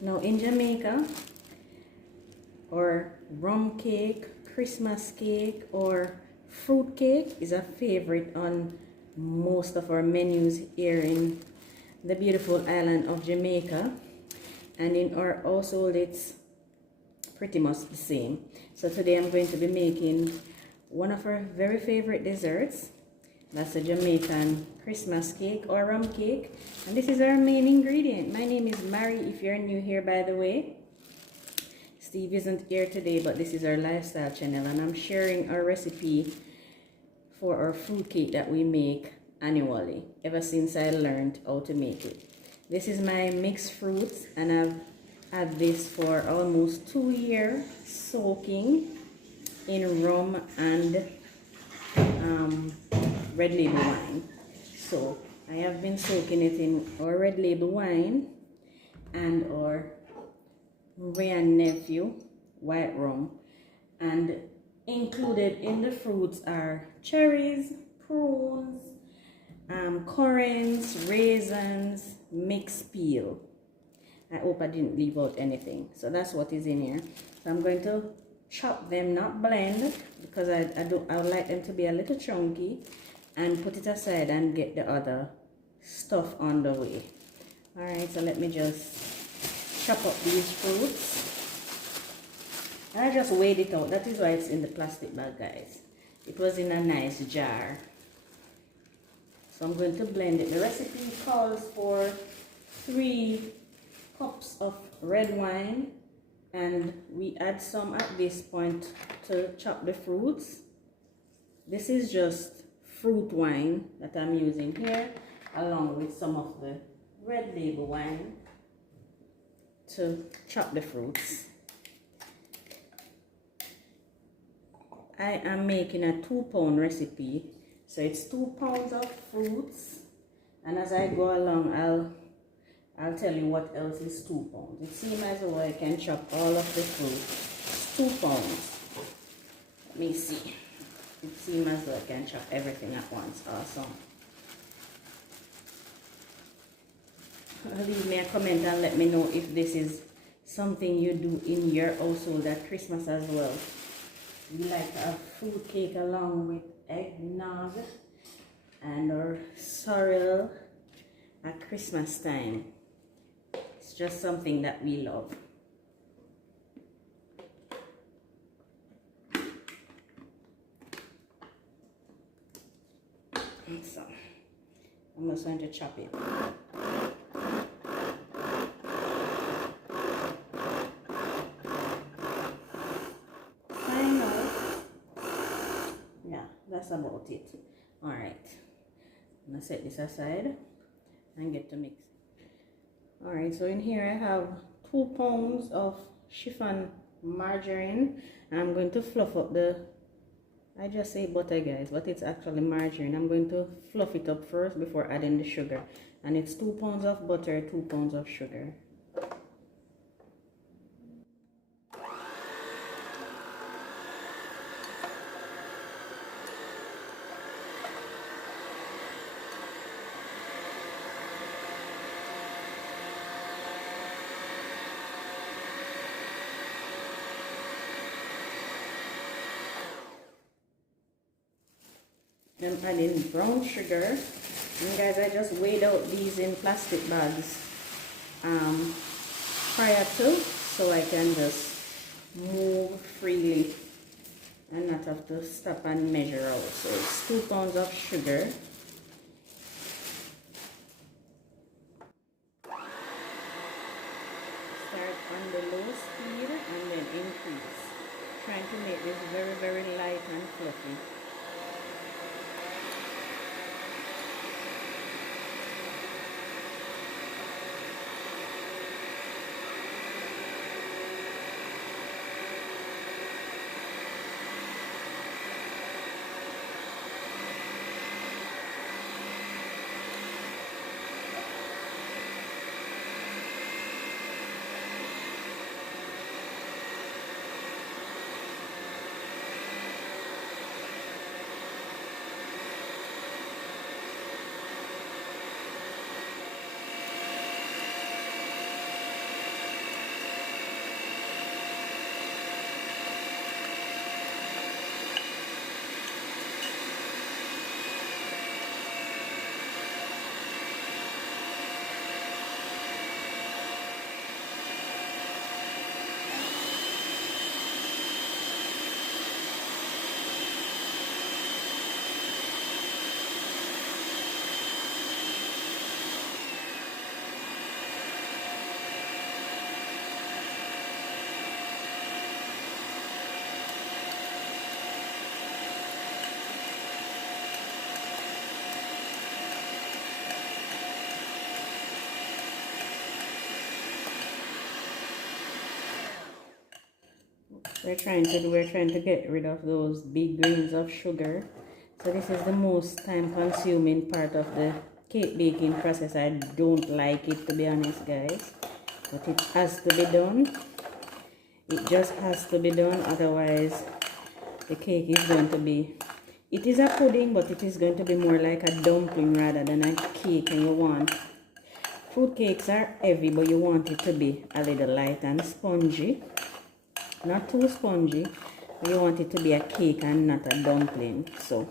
Now in Jamaica, or rum cake, Christmas cake, or fruit cake is a favorite on most of our menus here in the beautiful island of Jamaica. And in our household, it's pretty much the same. So today I'm going to be making one of our very favorite desserts. That's a Jamaican Christmas cake or rum cake. And this is our main ingredient. My name is Mary, if you're new here, by the way. Steve isn't here today, but this is our lifestyle channel, and I'm sharing our recipe for our fruit cake that we make annually, ever since I learned how to make it. This is my mixed fruits, and I've had this for almost 2 years, soaking in rum and red label wine. So I have been soaking it in our red label wine and our Ray and Nephew white rum, and included in the fruits are cherries, prunes, currants, raisins, mixed peel. I hope I didn't leave out anything. So that's what is in here. So I'm going to chop them, not blend, because I would like them to be a little chunky, and put it aside and get the other stuff on the way. Alright, so let me just chop up these fruits. I just weighed it out. That is why it's in the plastic bag, guys. It was in a nice jar. So I'm going to blend it. The recipe calls for 3 cups of red wine, and we add some at this point to chop the fruits. This is just fruit wine that I'm using here, along with some of the red label wine to chop the fruits. I am making a 2-pound recipe, so it's 2 pounds of fruits, and as I go along I'll tell you what else is 2 pounds. It seems as though I can chop all of the fruit. It's 2 pounds. Let me see. It seems as though I can chop everything at once. Awesome. Leave me a comment and let me know if this is something you do in your household at Christmas as well. We like to have fruit cake along with eggnog and our sorrel at Christmas time. It's just something that we love. So I'm just going to chop it. Yeah, that's about it. All right, I'm gonna set this aside and get to mix. All right, so in here I have 2 pounds of chiffon margarine, and I'm going to fluff up the, I just say butter, guys, but it's actually margarine. I'm going to fluff it up first before adding the sugar, and it's 2 pounds of butter, 2 pounds of sugar. I'm adding brown sugar, and guys, I just weighed out these in plastic bags prior to, so I can just move freely and not have to stop and measure out. So it's 2 pounds of sugar. Start on the low speed and then increase, trying to make this very, very light and fluffy. we're trying to get rid of those big grains of sugar. So this is the most time consuming part of the cake baking process. I don't like it, to be honest, guys, but it has to be done. It just has to be done, otherwise the cake is going to be, it is a pudding, but it is going to be more like a dumpling rather than a cake. And you want, fruit cakes are heavy, but you want it to be a little light and spongy, not too spongy. You want it to be a cake and not a dumpling. So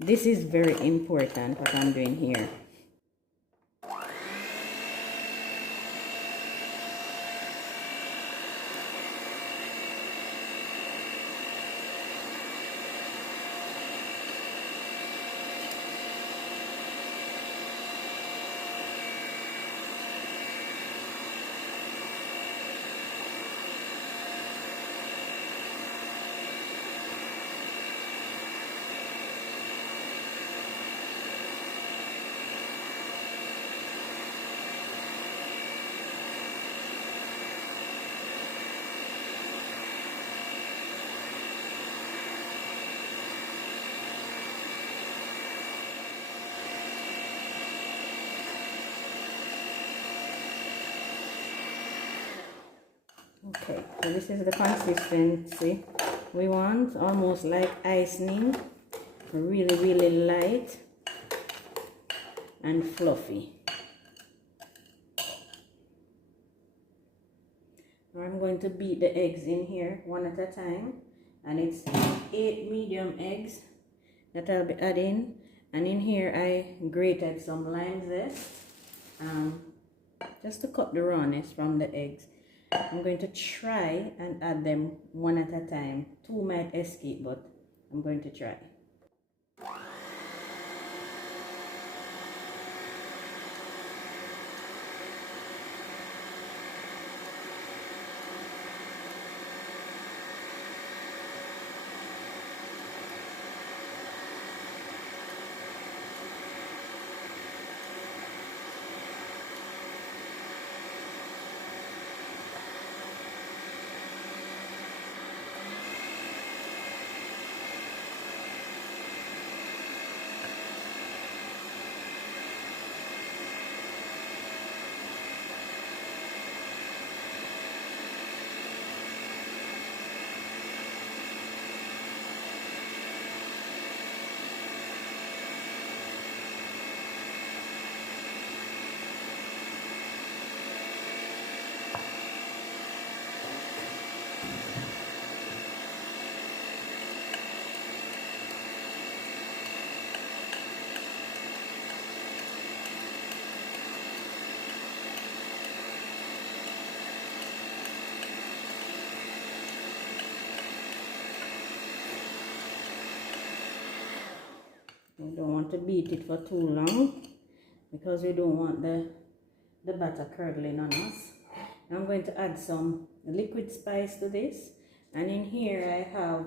this is very important what I'm doing here. Okay, so this is the consistency we want, almost like icing, really light and fluffy. Now I'm going to beat the eggs in here one at a time, and it's 8 medium eggs that I'll be adding. And in here I grated some lime zest, just to cut the rawness from the eggs. I'm going to try and add them one at a time. 2 might escape, but I'm going to try. We don't want to beat it for too long because we don't want the batter curdling on us. I'm going to add some liquid spice to this, and in here I have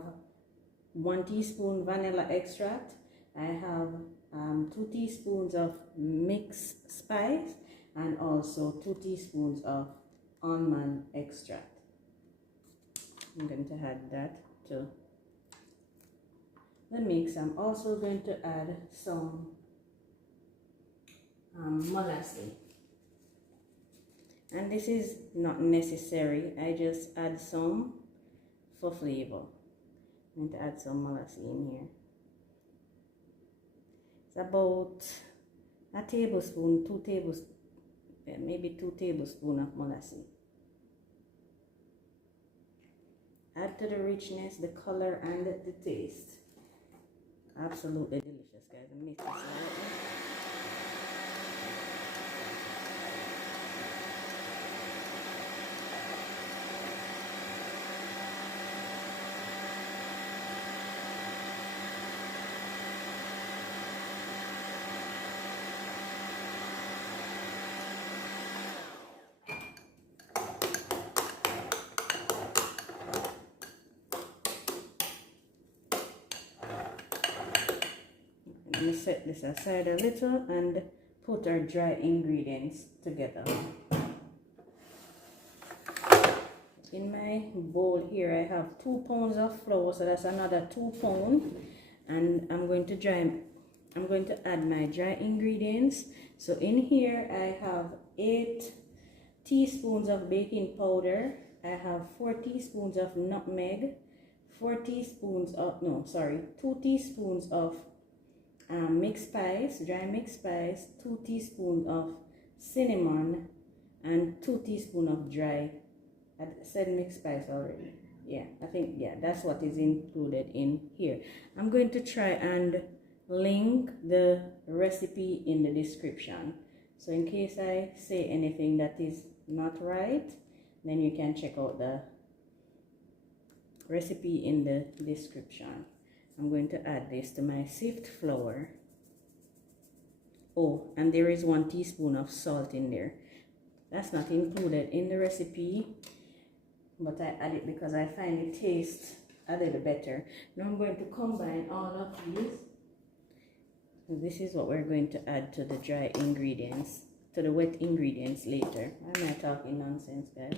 1 teaspoon vanilla extract. I have 2 teaspoons of mixed spice and also 2 teaspoons of almond extract. I'm going to add that to the mix. I'm also going to add some molasses, and this is not necessary. I just add some for flavor. I'm going to add some molasses in here. It's about a tablespoon, 2 tablespoons, maybe 2 tablespoons of molasses. Add to the richness, the color, and the taste. Absolutely delicious, guys. Mix this all up. Let me set this aside a little and put our dry ingredients together. in my bowl here I have 2 pounds of flour, so that's another 2 pounds, and I'm going to add my dry ingredients. So in here I have 8 teaspoons of baking powder, I have 4 teaspoons of nutmeg, 2 teaspoons of mixed spice, dry mixed spice, 2 teaspoons of cinnamon, and 2 teaspoons of dry, I said mixed spice already. Yeah, I think, yeah, that's what is included in here. I'm going to try and link the recipe in the description. So in case I say anything that is not right, then you can check out the recipe in the description. I'm going to add this to my sift flour. Oh, and there is 1 teaspoon of salt in there. That's not included in the recipe, but I add it because I find it tastes a little better. Now I'm going to combine all of these. So this is what we're going to add to the dry ingredients, to the wet ingredients later. Why am I talking nonsense, guys?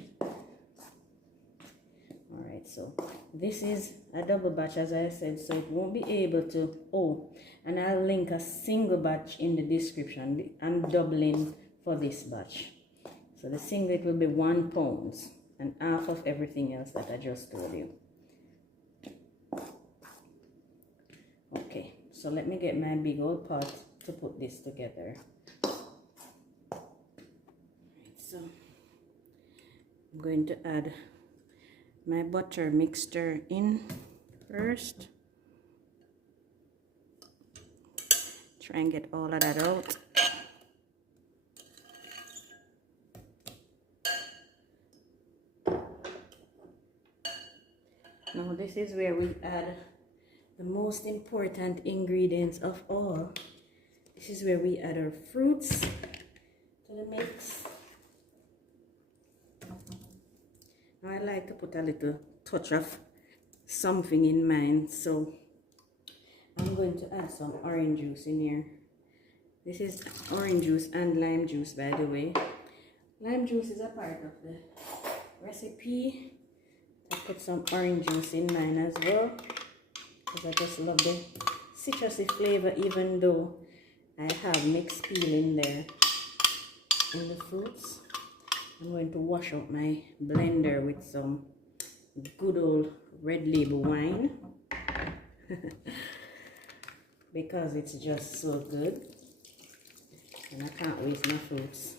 Alright, so this is a double batch, as I said, so it won't be able to, oh, and I'll link a single batch in the description. I'm doubling for this batch. So the singlet will be 1 pound and half of everything else that I just told you. Okay, so let me get my big old pot to put this together. Alright, so I'm going to add my butter mixture in first. Try and get all of that out. Now this is where we add the most important ingredients of all. This is where we add our fruits to the mix. Now I like to put a little touch of something in mine, so I'm going to add some orange juice in here. This is orange juice and lime juice, by the way. Lime juice is a part of the recipe. I put some orange juice in mine as well, because I just love the citrusy flavor, even though I have mixed peel in there in the fruits. I'm going to wash out my blender with some good old Red Label wine because it's just so good and I can't waste my fruits.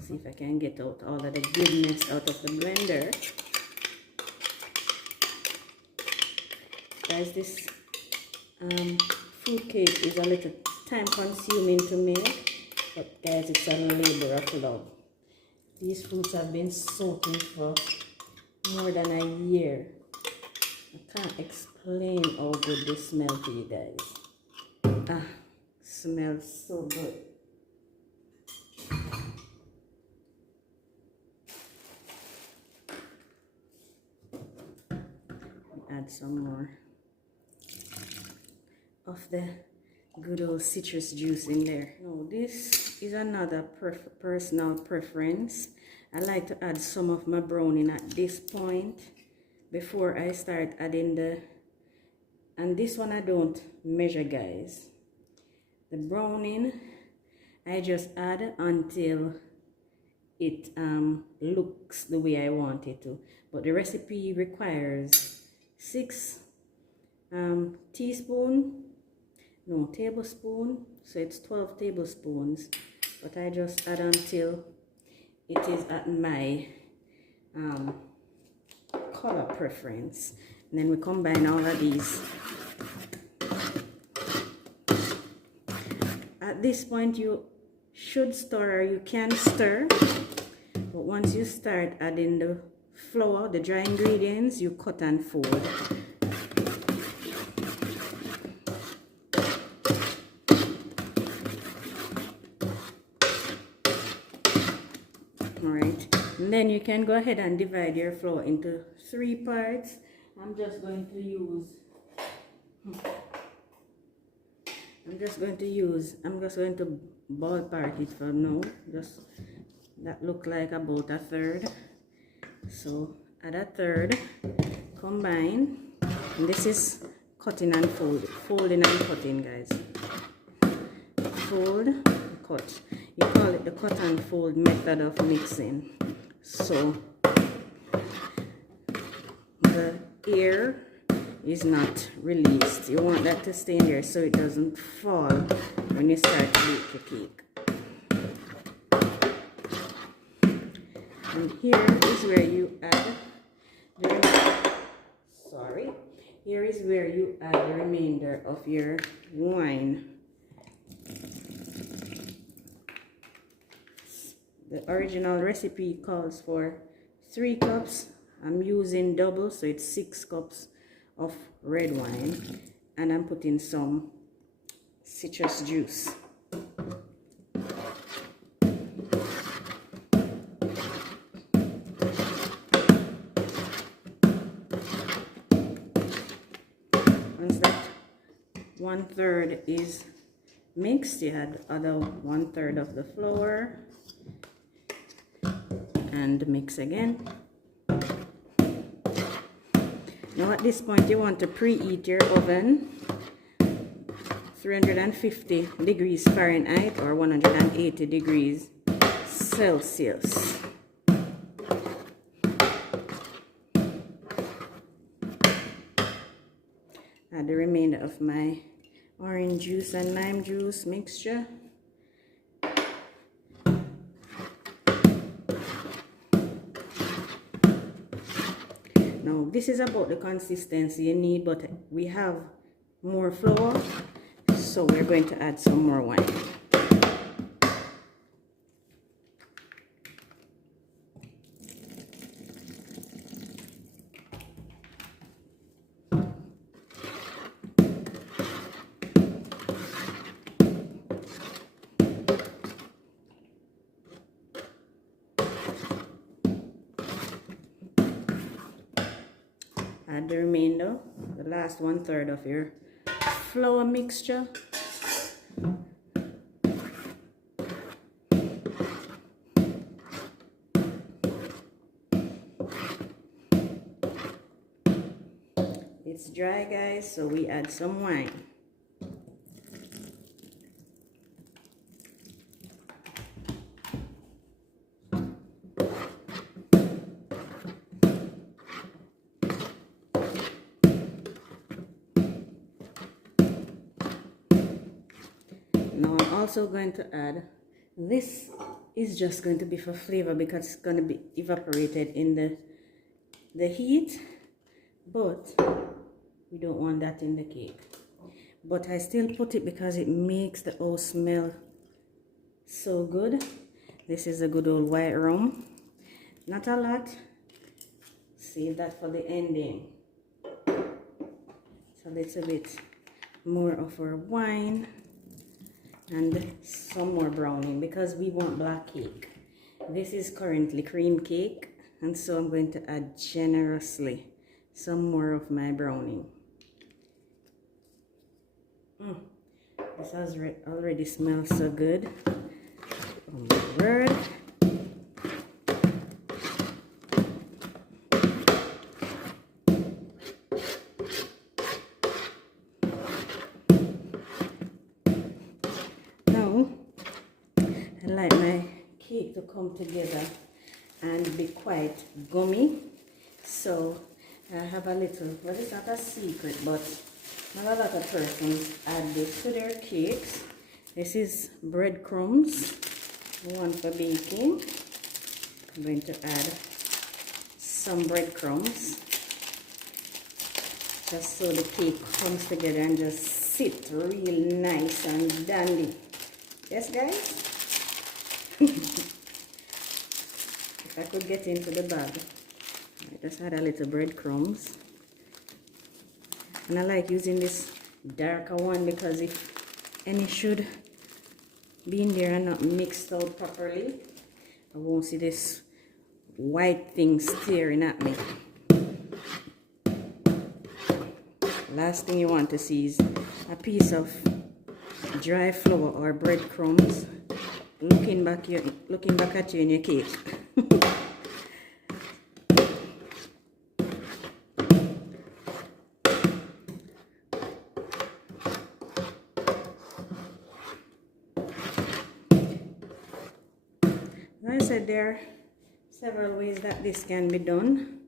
See if I can get out all of the goodness out of the blender. Guys, this fruit cake is a little time consuming to make, but guys, it's a labor of love. These fruits have been soaking for more than a year. I can't explain how good they smell to you guys. Ah, smells so good. Add some more of the good old citrus juice in there. Now this is another personal preference. I like to add some of my browning at this point before I start adding and this one I don't measure, guys. The browning I just add until it looks the way I want it to, but the recipe requires 6 tablespoon, so it's 12 tablespoons, but I just add until it is at my color preference, and then we combine all of these. At this point you should stir, or you can stir, but once you start adding the flour, the dry ingredients, you cut and fold. Alright, and then you can go ahead and divide your flour into 3 parts. I'm just going to ballpark it for now. Just That look like about a third. So add a third, combine. And this is cutting and folding and cutting, guys. Fold, cut. You call it the cut and fold method of mixing. So the air is not released. You want that to stay in there so it doesn't fall when you start to bake your cake. And here is where you add here is where you add the remainder of your wine. The original recipe calls for 3 cups. I'm using double, so it's 6 cups of red wine, and I'm putting some citrus juice. Once that 1/3 is mixed, you add other 1/3 of the flour and mix again. Now at this point you want to preheat your oven 350 degrees Fahrenheit or 180 degrees Celsius. Add the remainder of my orange juice and lime juice mixture. Now this is about the consistency you need, but we have more flour, so we're going to add some more wine. Add the remainder, the last 1/3 of your flour mixture. It's dry, guys, so we add some wine. Now I'm also going to add, this is just going to be for flavor because it's going to be evaporated in the heat, but we don't want that in the cake. But I still put it because it makes the whole smell so good. This is a good old white rum. Not a lot. Save that for the ending. So a little bit more of our wine. And some more browning because we want black cake. This is currently cream cake, and so I'm going to add generously some more of my browning. This has already smells so good. Oh my word. I like my cake to come together and be quite gummy, so I have a little, well, it's not a secret, but not a lot of persons add this to their cakes. This is breadcrumbs, one for baking. I'm going to add some breadcrumbs just so the cake comes together and just sit real nice and dandy. Yes, guys? If I could get into the bag. I just add a little breadcrumbs. And I like using this darker one because if any should be in there and not mixed out properly, I won't see this white thing staring at me. Last thing you want to see is a piece of dry flour or breadcrumbs looking back at you in your cake. Like I said, there are several ways that this can be done,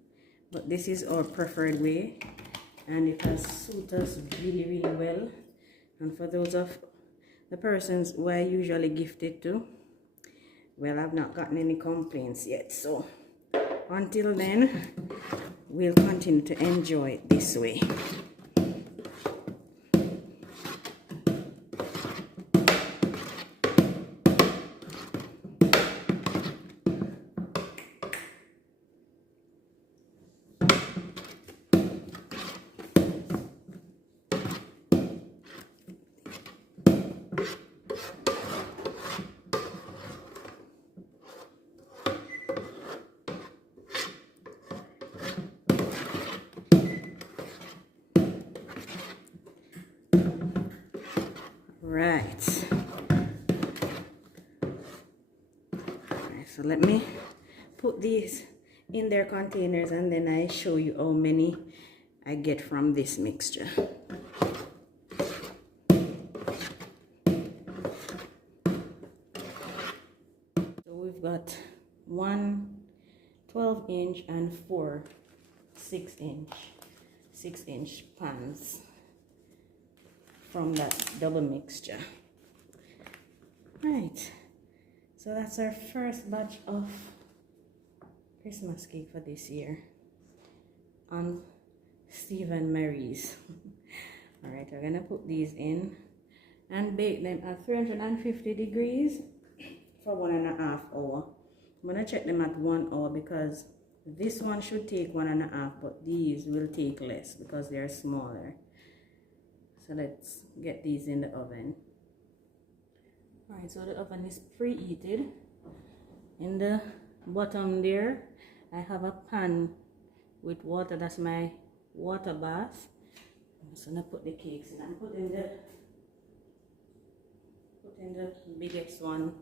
but this is our preferred way, and it has suited us really, really well. And for those of the persons who I usually gift it to, well, I've not gotten any complaints yet. So until then, we'll continue to enjoy it this way. Right. So let me put these in their containers, and then I show you how many I get from this mixture. So we've got 1 12-inch and 4 6-inch pans from that double mixture. Right, so that's our first batch of Christmas cake for this year on Steve and Mary's. All right, we're gonna put these in and bake them at 350 degrees for 1.5 hours. I'm gonna check them at 1 hour because this one should take 1.5, but these will take less because they're smaller. So let's get these in the oven. Alright, so the oven is preheated. In the bottom there, I have a pan with water. That's my water bath. I'm just gonna put the cakes in. I'm putting the biggest one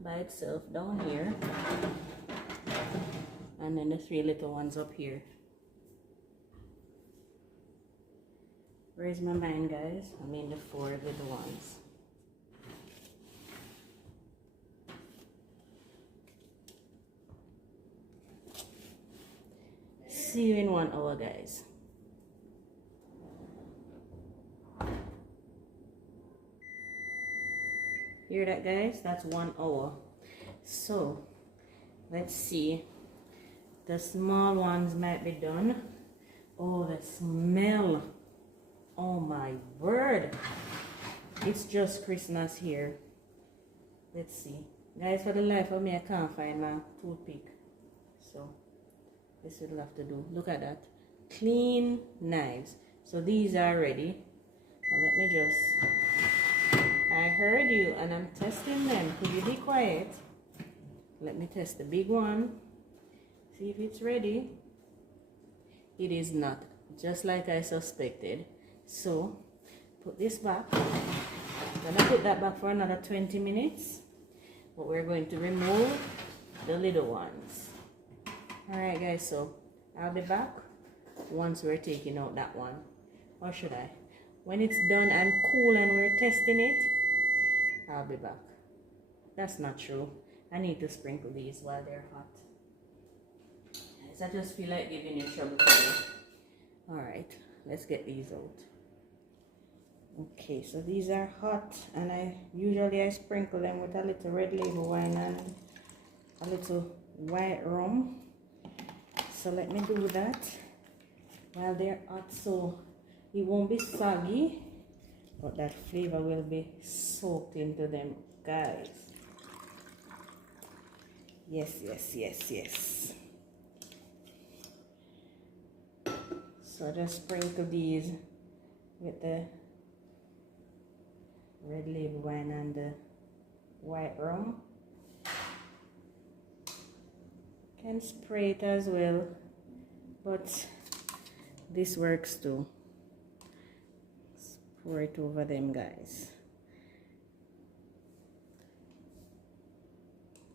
by itself down here, and then the 3 little ones up here. Where's my mind, guys? I mean the 4 little ones. See you in 1 hour, guys. Hear that, guys? That's 1 hour. So let's see. The small ones might be done. Oh, the smell. Oh my word, it's just Christmas here. Let's see, guys, for the life of me I can't find my toothpick, so this will have to do. Look at that, clean knives. So these are ready. Now let me just, I heard you and I'm testing them. Could you be quiet? Let me test the big one, see if it's ready. It is not, just like I suspected. So put this back. I'm gonna put that back for another 20 minutes, but we're going to remove the little ones. All right, guys, so I'll be back once we're taking out that one. Or should I? When it's done and cool and we're testing it, I'll be back. That's not true. I need to sprinkle these while they're hot. I just feel like giving you trouble today. All right, let's get these out. Okay, so these are hot, and I usually sprinkle them with a little red label wine and a little white rum. So let me do that while they're hot, so it won't be soggy, but that flavor will be soaked into them, guys. Yes, yes, yes, yes. So just sprinkle these with the red label wine and the white rum. Can spray it as well, but this works too. Pour it over them, guys.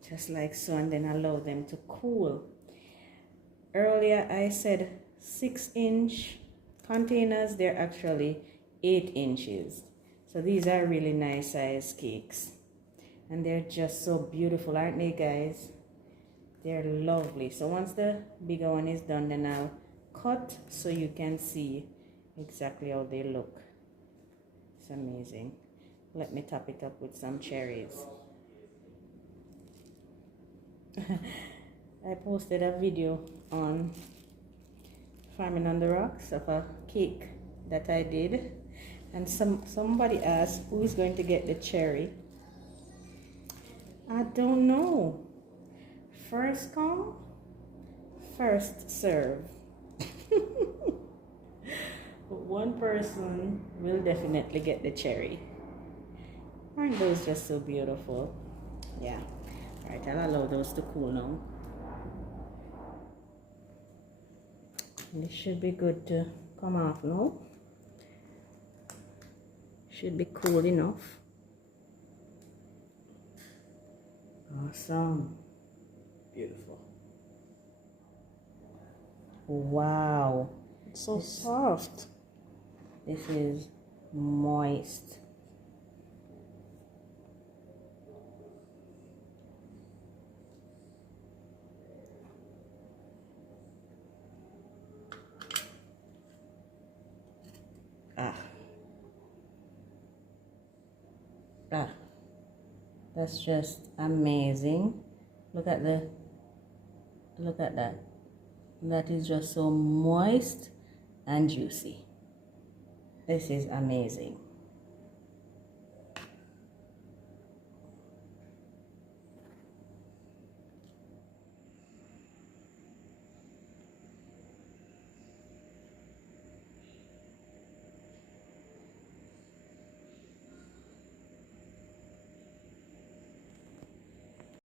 just like so, and then allow them to cool. Earlier I said 6-inch containers, they're actually 8 inches. So these are really nice size cakes, and they're just so beautiful, aren't they, guys? They're lovely. So once the bigger one is done, then I'll cut so you can see exactly how they look. It's amazing. Let me top it up with some cherries. I posted a video on Farming on the Rocks of a cake that I did, and somebody asked who is going to get the cherry. I don't know. First come, first serve. One person will definitely get the cherry. Aren't those just so beautiful? Yeah. Alright, I'll allow those to cool now. This should be good to come off now. Should be cool enough. Awesome. Beautiful. Wow. It's so soft. This is moist. That's just amazing. Look at that. That is just so moist and juicy. This is amazing.